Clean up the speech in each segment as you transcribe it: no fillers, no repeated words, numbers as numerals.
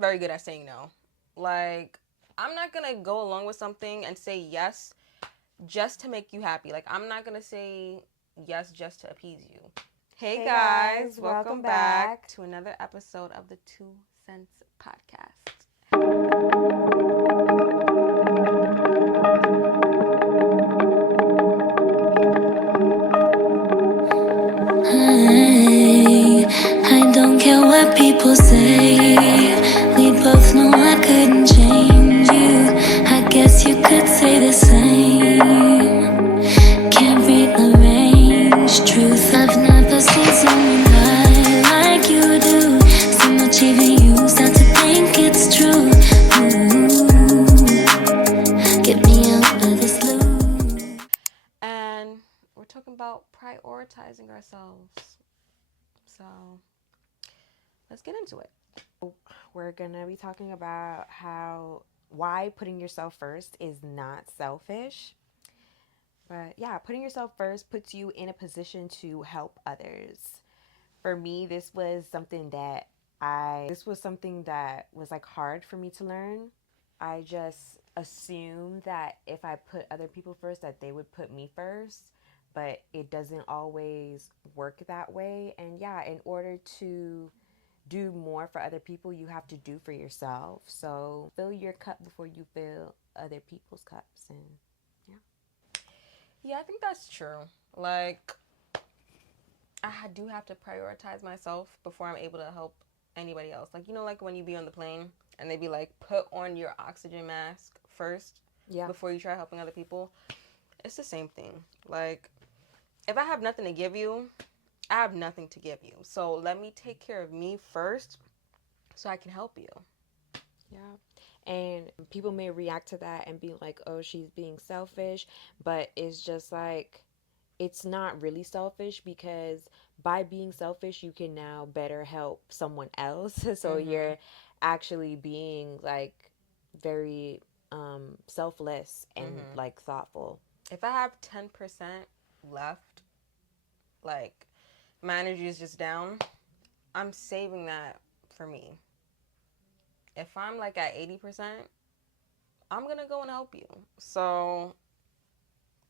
I'm very good at saying no. Like, I'm not gonna go along with something and say yes just to make you happy. Like, I'm not gonna say yes just to appease you. Hey Hey guys, guys, welcome welcome back back. to another episode of the Two Cents Podcast. I don't care what people say. We both know I couldn't change you. I guess you could say the same. Can't rearrange truth. I've never seen someone lie like you do. So much even you start to think it's true. Get me out of this loop. And we're talking about prioritizing ourselves. So, let's get into it. We're gonna be talking about why putting yourself first is not selfish. But yeah, putting yourself first puts you in a position to help others. For me, this was something that was like hard for me to learn. I just assumed that if I put other people first, that they would put me first, but it doesn't always work that way. And yeah, in order to do more for other people, you have to do for yourself. So fill your cup before you fill other people's cups. And yeah. Yeah, I think that's true. Like, I do have to prioritize myself before I'm able to help anybody else. Like, like when you be on the plane and they be like, put on your oxygen mask first Yeah. before you try helping other people. It's the same thing. Like, if I have nothing to give you, I have nothing to give you. So let me take care of me first so I can help you. Yeah. And people may react to that and be like, oh, she's being selfish. But it's just like, it's not really selfish because by being selfish, you can now better help someone else. So Mm-hmm. you're actually being like very selfless and Mm-hmm. like thoughtful. If I have 10% left, like my energy is just down, I'm saving that for me. If I'm like at 80%, I'm going to go and help you. So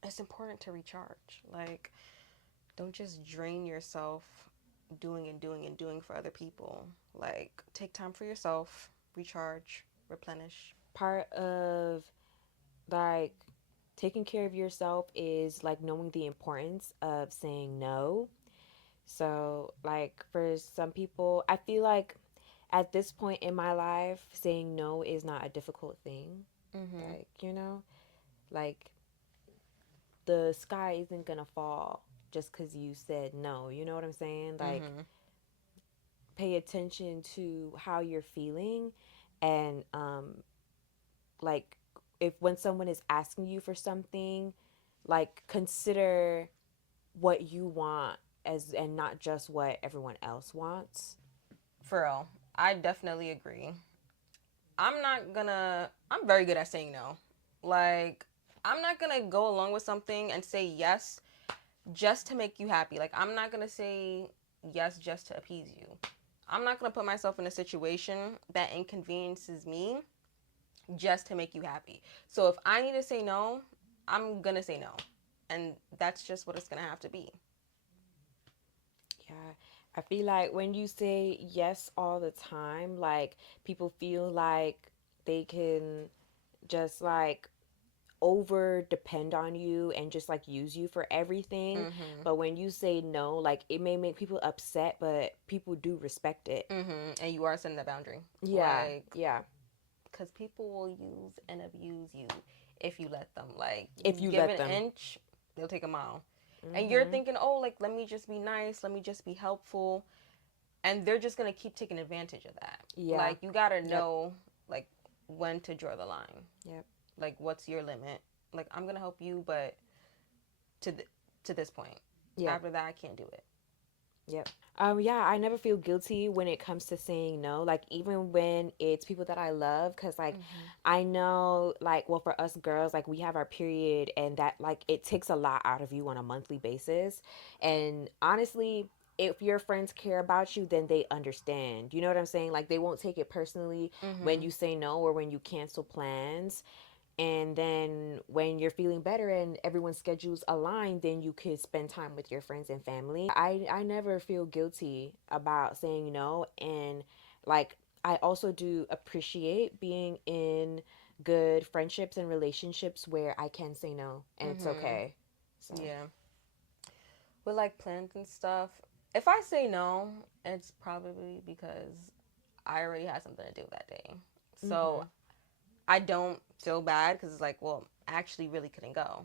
it's important to recharge. Like, don't just drain yourself doing and doing and doing for other people. Like, take time for yourself, recharge, replenish. Part of like taking care of yourself is like knowing the importance of saying no. So, like for some people, I feel like at this point in my life, saying no is not a difficult thing. Mm-hmm. Like the sky isn't gonna fall just because you said no. You know what I'm saying? Like, Mm-hmm. pay attention to how you're feeling and, like, if when someone is asking you for something, like, consider what you want as and not just what everyone else wants. For real. I definitely agree. I'm very good at saying no. Like, I'm not gonna go along with something and say yes just to make you happy. Like, I'm not gonna say yes just to appease you. I'm not gonna put myself in a situation that inconveniences me just to make you happy. So if I need to say no, I'm gonna say no. And that's just what it's gonna have to be. Yeah. I feel like when you say yes all the time, like people feel like they can just like over depend on you and just like use you for everything. Mm-hmm. But when you say no, like it may make people upset, but people do respect it. Mm-hmm. And you are setting a boundary. Yeah. Like, Yeah. because people will use and abuse you if you let them. Like, If you you give let an them. inch, they'll take a mile. And you're Mhm. thinking, oh, like, let me just be nice, let me just be helpful. And they're just going to keep taking advantage of that. Yeah. Like, you got to Yep. know, like, when to draw the line. Yep. Like, what's your limit? Like, I'm going to help you, but to, th- to this point. Yep. After that, I can't do it. Yep. Yeah, I never feel guilty when it comes to saying no. Like even when it's people that I love, cause like Mm-hmm. I know, like, well, for us girls, like we have our period, and that like it takes a lot out of you on a monthly basis, and honestly, if your friends care about you, then they understand. You know what I'm saying? Like they won't take it personally when Mm-hmm. you say no or when you cancel plans. And then when you're feeling better and everyone's schedules align, then you could spend time with your friends and family. I never feel guilty about saying no. And like I also do appreciate being in good friendships and relationships where I can say no and it's Mm-hmm. okay. So Yeah. With like plans and stuff, if I say no, it's probably because I already had something to do that day. So mm-hmm. I don't feel bad because it's like, well, I actually really couldn't go.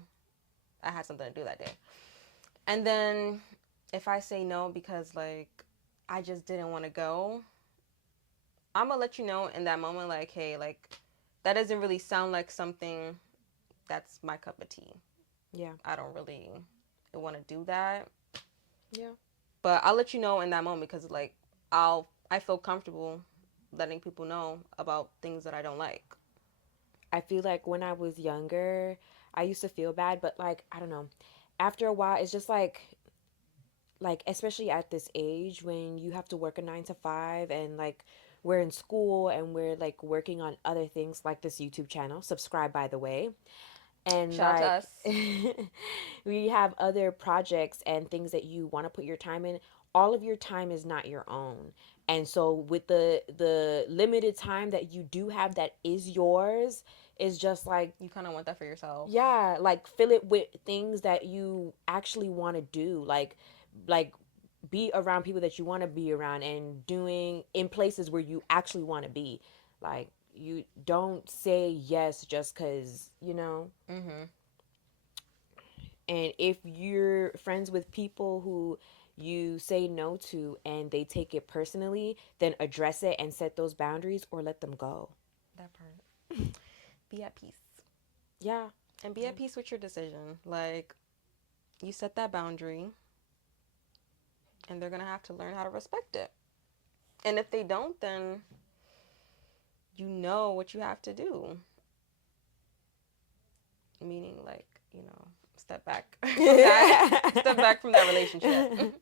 I had something to do that day. And then if I say no because like I just didn't want to go, I'm gonna let you know in that moment, like, hey, like that doesn't really sound like something that's my cup of tea. Yeah. I don't really want to do that. Yeah. But I'll let you know in that moment because like I feel comfortable letting people know about things that I don't like. I feel like when I was younger, I used to feel bad, but like I don't know. After a while, it's just like especially at this age when you have to work a 9 to 5 and like we're in school and we're like working on other things like this YouTube channel. Subscribe by the way. And Shout out to like us. we have other projects and things that you want to put your time in. All of your time is not your own. And so with the limited time that you do have that is yours, is just like You kind of want that for yourself. yeah, like fill it with things that you actually want to do, like be around people that you want to be around and doing in places where you actually want to be. Like you don't say yes just cuz, you know. Mhm. And if you're friends with people who you say no to and they take it personally, then address it and set those boundaries or let them go. That part. Be at peace. Yeah. And be Yeah. at peace with your decision. Like you set that boundary and they're going to have to learn how to respect it. And if they don't, then you know what you have to do. Meaning like, you know, step back from that. Step back from that relationship.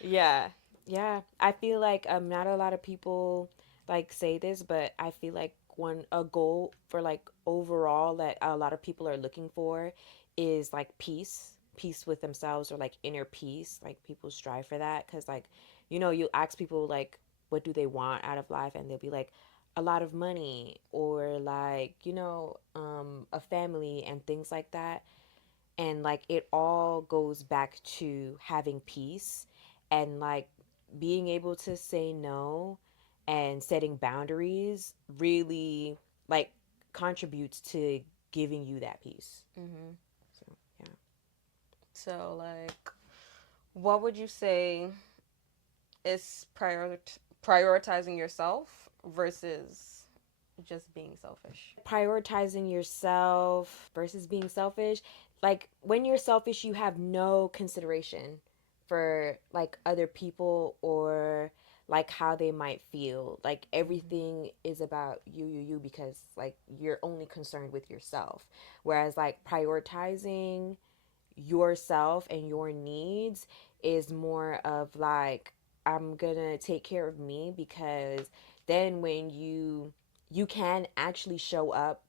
Yeah. Yeah. I feel like not a lot of people like say this, but I feel like one a goal for like overall that a lot of people are looking for is like peace, peace with themselves or like inner peace. Like people strive for that cuz like you know, you ask people like what do they want out of life and they'll be like a lot of money or like, you know, a family and things like that. And like it all goes back to having peace and like being able to say no and setting boundaries really like contributes to giving you that peace. Mhm. So yeah. So like what would you say is prioritizing yourself versus just being selfish? Prioritizing yourself versus being selfish, like when you're selfish you have no consideration for like other people or like how they might feel. Like Mhm. everything is about you because like you're only concerned with yourself, whereas like prioritizing yourself and your needs is more of like I'm gonna take care of me because then when you can actually show up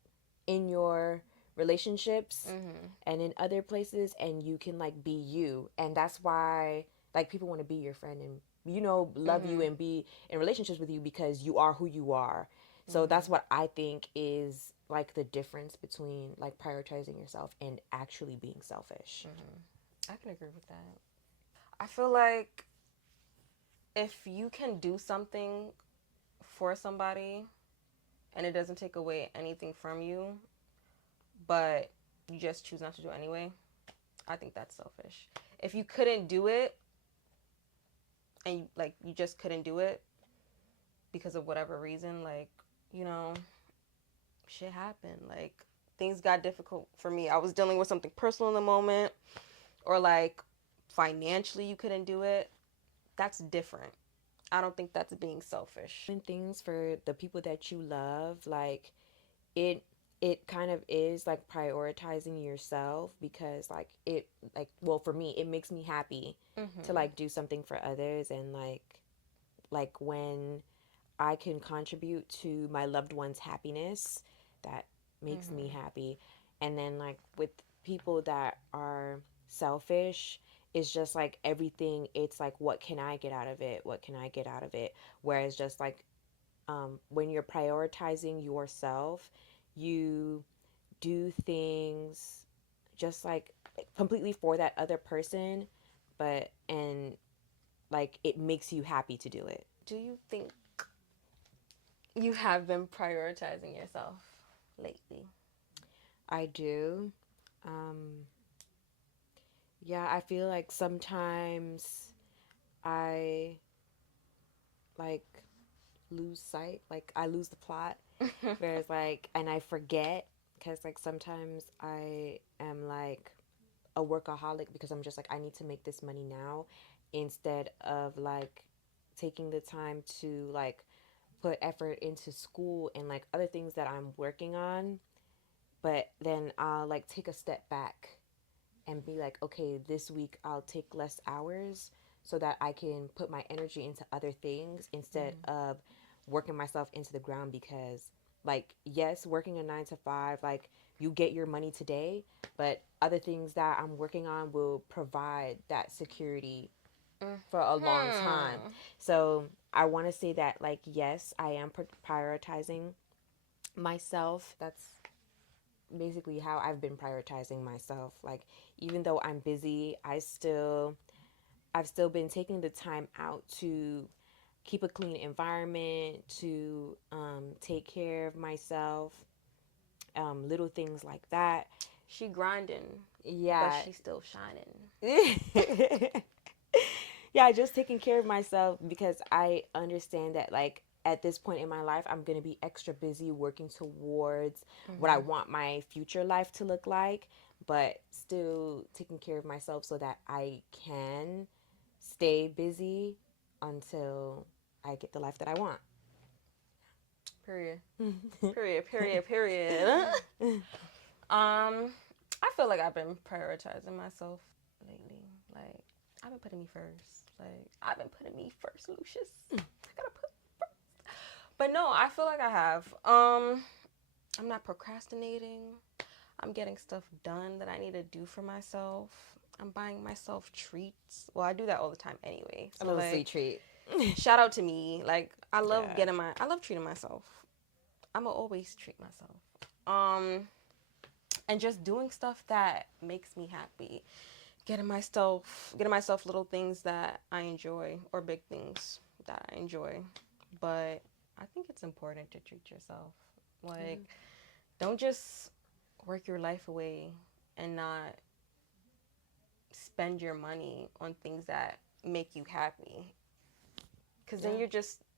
in your relationships Mhm. and in other places and you can like be you, and that's why like people want to be your friend and you know love you Mhm. and be in relationships with you because you are who you are. So that's Mhm. what I think is like the difference between like prioritizing yourself and actually being selfish. Mhm. I can agree with that. I feel like if you can do something for somebody and it doesn't take away anything from you, but you just choose not to do it anyway, I think that's selfish. If you couldn't do it and you just couldn't do it because of whatever reason, like, you know, shit happened. Like things got difficult for me. I was dealing with something personal in the moment or like financially you couldn't do it. That's different. I don't think that's being selfish. And things for the people that you love, like it it kind of is like prioritizing yourself because like it like well for me it makes me happy to like do something for others, and like when I can contribute to my loved one's happiness, that makes me happy. And then like with people that are selfish, it's just like everything, it's like, what can I get out of it, what can I get out of it? Whereas just like when you're prioritizing yourself, you do things just like completely for that other person, but and like it makes you happy to do it. Do you think you have been prioritizing yourself lately? I do. Um, yeah, I feel like sometimes I like lose sight, like I lose the plot. Whereas like, and I forget because like sometimes I am like a workaholic because I'm just like, I need to make this money now instead of like taking the time to like put effort into school and like other things that I'm working on. But then I'll like take a step back and be like, okay, this week I'll take less hours so that I can put my energy into other things instead of working myself into the ground. Because like, yes, working a 9 to 5, like you get your money today, but other things that I'm working on will provide that security for a long time. So I want to say that like, yes, I am prioritizing myself. That's basically how I've been prioritizing myself. Like even though I'm busy, I've still been taking the time out to keep a clean environment, to take care of myself, little things like that. She grinding, but Yeah. she's still shining. Yeah, just taking care of myself because I understand that like at this point in my life I'm going to be extra busy working towards what I want my future life to look like, but still taking care of myself so that I can stay busy until I get the life that I want. Period. Period. Period. Period. I feel like I've been prioritizing myself lately. Like I've been putting me first. Like I've been putting me first, Lucius. I gotta put me first. But no, I feel like I have. I'm not procrastinating. I'm getting stuff done that I need to do for myself. I'm buying myself treats. Well, I do that all the time anyway. So A little like, sweet treat. shout out to me. Like I love Yeah. I love treating myself. I'ma always treat myself. And just doing stuff that makes me happy. Getting myself little things that I enjoy or big things that I enjoy. But I think it's important to treat yourself. Like don't just work your life away and not spend your money on things that make you happy. Cuz then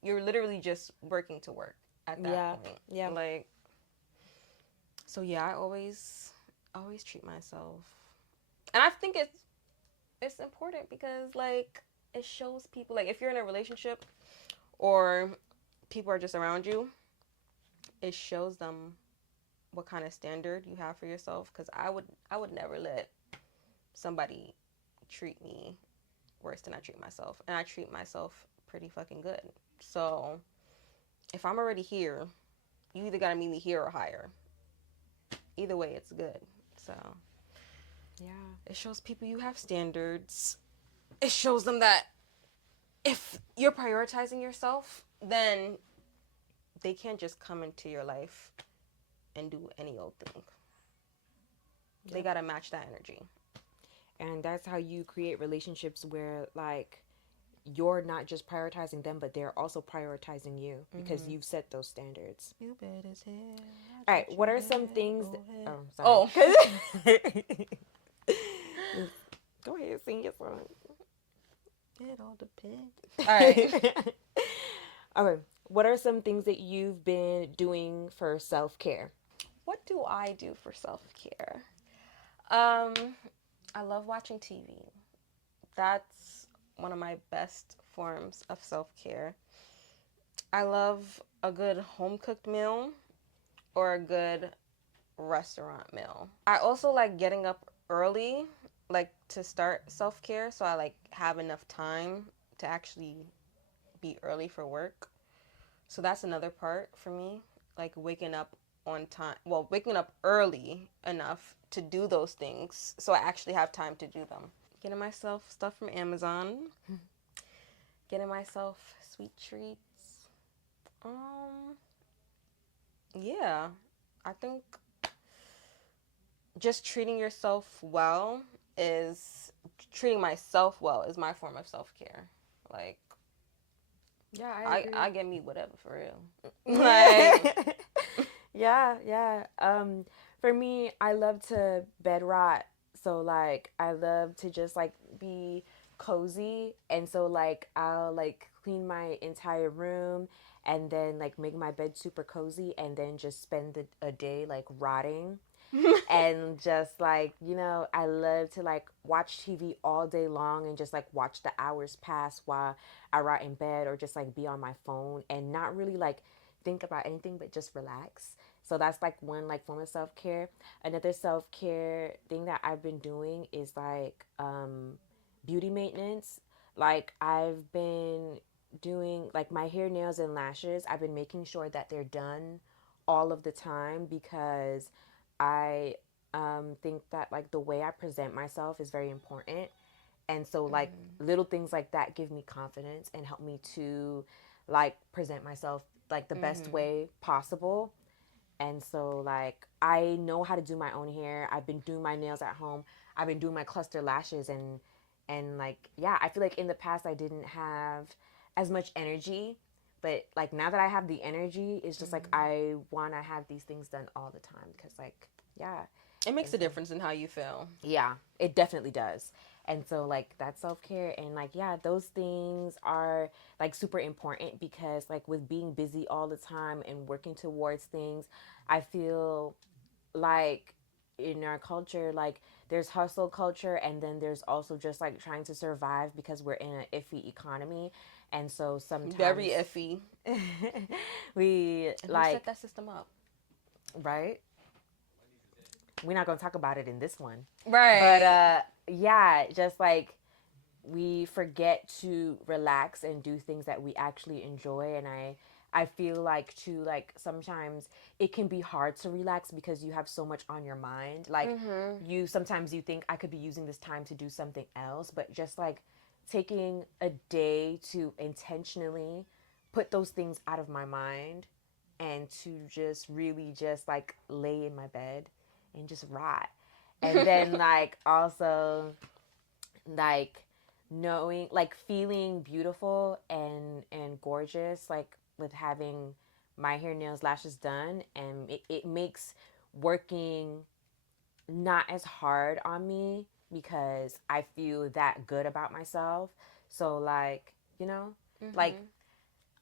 you're literally just working to work at that point. Yeah. Like so yeah, I always treat myself. And I think it's important because like it shows people, like if you're in a relationship or people are just around you, it shows them what kind of standard you have for yourself, cuz I would never let somebody treat me worse than I treat myself, and I treat myself pretty fucking good. So if I'm already here, you either got to meet me here or higher. Either way, it's good. So Yeah. it shows people you have standards. It shows them that if you're prioritizing yourself, then they can't just come into your life and do any old thing. Yep. They gotta match that energy. And that's how you create relationships where like you're not just prioritizing them, but they're also prioritizing you because you've set those standards. You bet as hell. All right, what are some things? Oh, sorry. Go ahead, sing your song. It all depends. All right. Okay. What are some things that you've been doing for self-care? What do I do for self-care? I love watching TV. That's one of my best forms of self-care. I love a good home-cooked meal or a good restaurant meal. I also like getting up early like to start self-care so I like have enough time to actually be early for work. So that's another part for me, like waking up on time. Well, waking up early enough to do those things so I actually have time to do them. Getting myself stuff from Amazon, getting myself sweet treats. Um, yeah, I think just treating yourself well is treating myself well is my form of self-care. Like Yeah, I I agree. get me whatever for real. Like Yeah, yeah. For me, I love to bed rot. So like I love to just like be cozy, and so like I'll like clean my entire room and then like make my bed super cozy and then just spend a day like rotting and just like I love to like watch TV all day long and just like watch the hours pass while I rot in bed or just like be on my phone and not really like think about anything but just relax. So that's like one like form of self-care. Another self-care thing that I've been doing is like beauty maintenance. Like I've been doing like my hair, nails, and lashes. I've been making sure that they're done all of the time because I think that like the way I present myself is very important. And so like little things like that give me confidence and help me to like present myself like the best way possible. And so like I know how to do my own hair. I've been doing my nails at home. I've been doing my cluster lashes and like yeah, I feel like in the past I didn't have as much energy, but like now that I have the energy, it's just like I want to have these things done all the time because like yeah. it makes And a so difference in how you feel. yeah, it definitely does. And so like that self-care and like yeah, those things are like super important because like with being busy all the time and working towards things, I feel like in our culture like there's hustle culture and then there's also just like trying to survive because we're in an iffy economy. And so Very sometimes iffy. we And who set like that system up? right, we're not going to talk about it in this one. But Right. yeah, just like we forget to relax and do things that we actually enjoy. And I feel like too like sometimes it can be hard to relax because you have so much on your mind. Like you sometimes you think I could be using this time to do something else, but just like taking a day to intentionally put those things out of my mind and to just really just like lay in my bed and just rot. And then like also like knowing like feeling beautiful and gorgeous like with having my hair, nails, lashes done, and it makes working not as hard on me because I feel that good about myself. So like like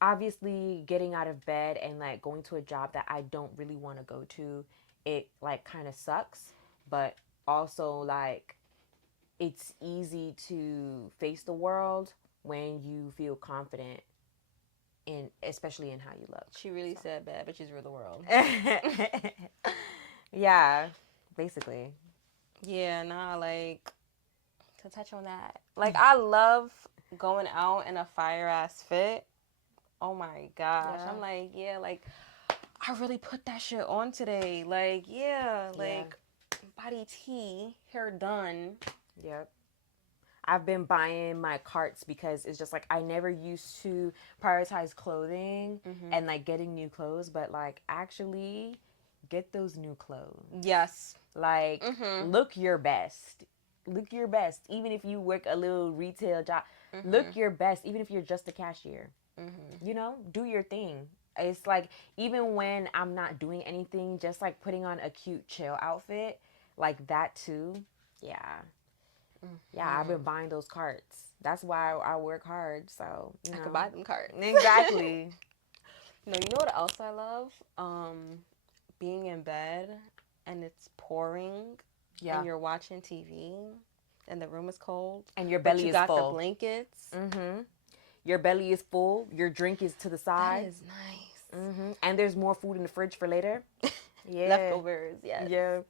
obviously getting out of bed and like going to a job that I don't really want to go to, it like kind of sucks, but also like it's easy to face the world when you feel confident in especially in how you look. She really said bad bitches rule the world. Yeah, basically. Yeah, nah, like to touch on that. Like I love going out in a fire ass fit. Oh my gosh. Yeah. I'm like, yeah, like I really put that shit on today. Like, yeah, Yeah. like body tea, hair done. Yep. I've been buying my carts because it's just like I never used to prioritize clothing and like getting new clothes, but like actually get those new clothes. Yes. Like look your best. Look your best. Even if you work a little retail job, look your best. Even if you're just a cashier, do your thing. It's like even when I'm not doing anything, just like putting on a cute chill outfit, like that too. Yeah. Yeah, I've been buying those carts. That's why I work hard. So, I could buy them cards. Exactly. No, you know what else I love? Being in bed and it's pouring Yeah. and you're watching TV and the room is cold And your but belly you is got the full. blankets. Your belly is full. Your drink is to the That side. is nice. And there's more food in the fridge for later. Yeah. Leftovers, yes. Yeah.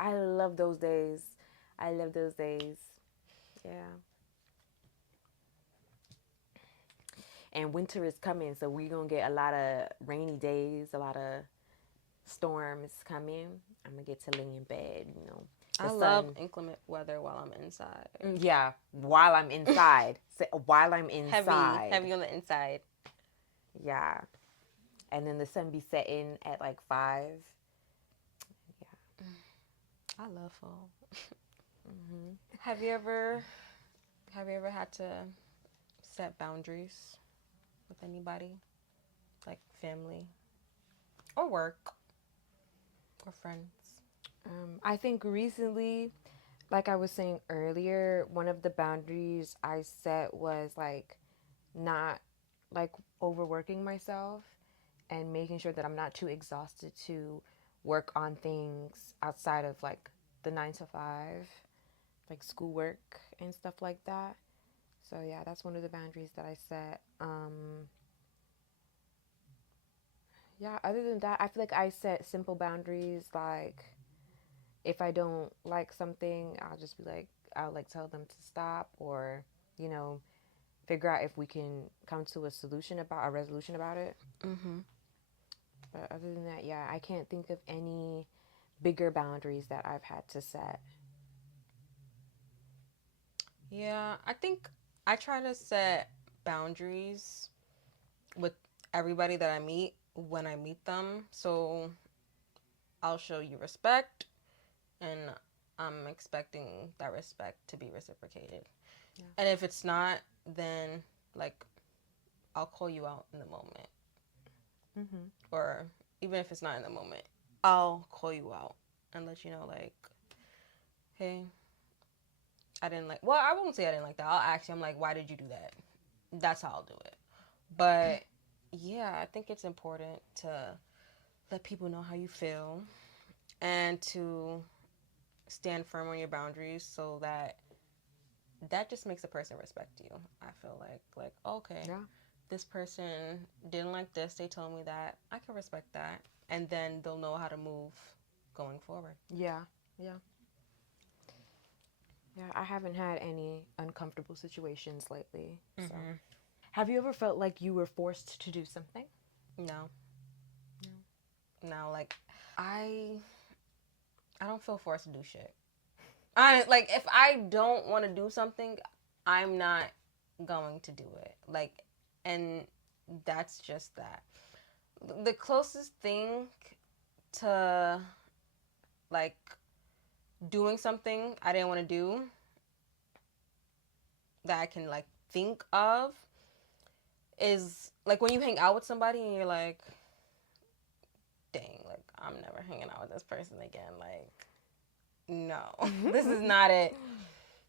I love those days. I love those days. Yeah. And winter is coming, so we're gonna get a lot of rainy days, a lot of storms coming. I'm gonna get to lay in bed, I The love sun. inclement weather while I'm inside. Yeah, while I'm inside. While I'm Heavy, inside. heavy on the inside. Yeah. And then the sun be setting at like 5. Yeah. I love fall. Have you ever had to set boundaries with anybody, like family or work or friends? I think recently, like I was saying earlier, one of the boundaries I set was like not like overworking myself and making sure that I'm not too exhausted to work on things outside of like the 9 to 5, like schoolwork and stuff like that. So yeah, that's one of the boundaries that I set. Yeah, other than that, I feel like I set simple boundaries. Like if I don't like something, I'll just be like, I'll like tell them to stop, or you know, figure out if we can come to a resolution about it. Mm-hmm. But other than that, yeah, I can't think of any bigger boundaries that I've had to set. Yeah, I think I try to set boundaries with everybody that I meet when I meet them. So I'll show you respect, and I'm expecting that respect to be reciprocated. Yeah. And if it's not, then like I'll call you out in the moment. Mm-hmm. Or even if it's not in the moment, I'll call you out and let you know, like, hey, I didn't like. Well, I won't say I didn't like that. I'll ask you. I'm like, why did you do that? That's how I'll do it. But yeah, I think it's important to let people know how you feel and to stand firm on your boundaries, so that just makes a person respect you. I feel like okay, Yeah. this person didn't like this. They told me that. I can respect that, and then they'll know how to move going forward. Yeah. Yeah. Yeah. I haven't had any uncomfortable situations lately. So, have you ever felt like you were forced to do something? No. No, like I I don't feel forced to do shit. I like if I don't want to do something, I'm not going to do it. Like, and that's just that. The closest thing to like doing something I didn't want to do that I can like think of is like when you hang out with somebody and you're like, dang, like I'm never hanging out with this person again. Like, no, this is not it.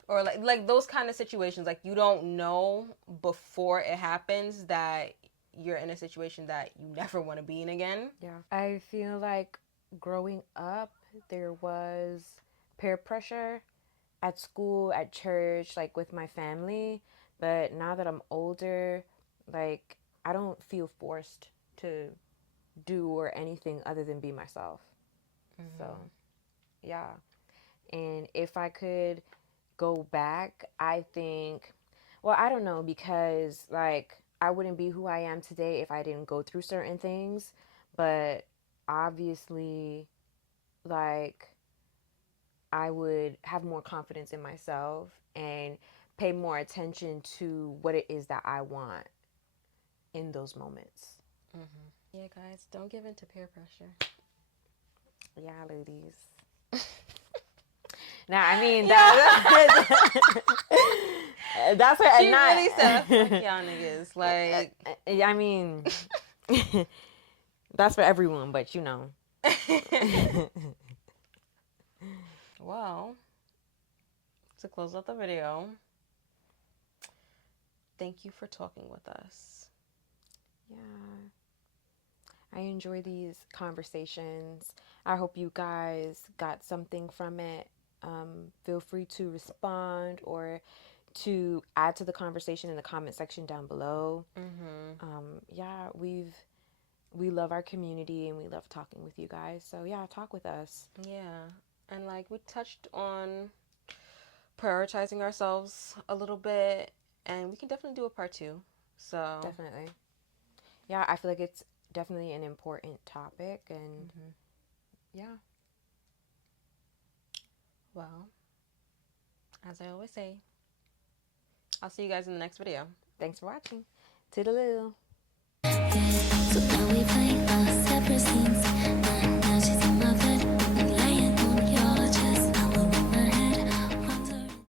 Or like those kind of situations, like you don't know before it happens that you're in a situation that you never want to be in again. Yeah. I feel like growing up, there was peer pressure at school, at church, like with my family. But now that I'm older, like I don't feel forced to do or anything other than be myself. So, yeah. And if I could go back, I think, well, I don't know, because like I wouldn't be who I am today if I didn't go through certain things. But obviously, like I would have more confidence in myself and pay more attention to what it is that I want in those moments. Yeah, guys, don't give in to peer pressure. Yeah, ladies. Now, I mean, that's what She really said, fuck y'all niggas. Like, I mean, that's for everyone, but well, to close out the video, thank you for talking with us. Yeah. I enjoy these conversations. I hope you guys got something from it. Feel free to respond or to add to the conversation in the comment section down below. Yeah, we love our community and we love talking with you guys. So yeah, talk with us. Yeah, and like we touched on prioritizing ourselves a little bit, and we can definitely do a part two. So Definitely. Yeah, I feel like it's definitely an important topic, and yeah. well, as I always say, I'll see you guys in the next video. Thanks for watching. Toodaloo. So now we play a separate scene.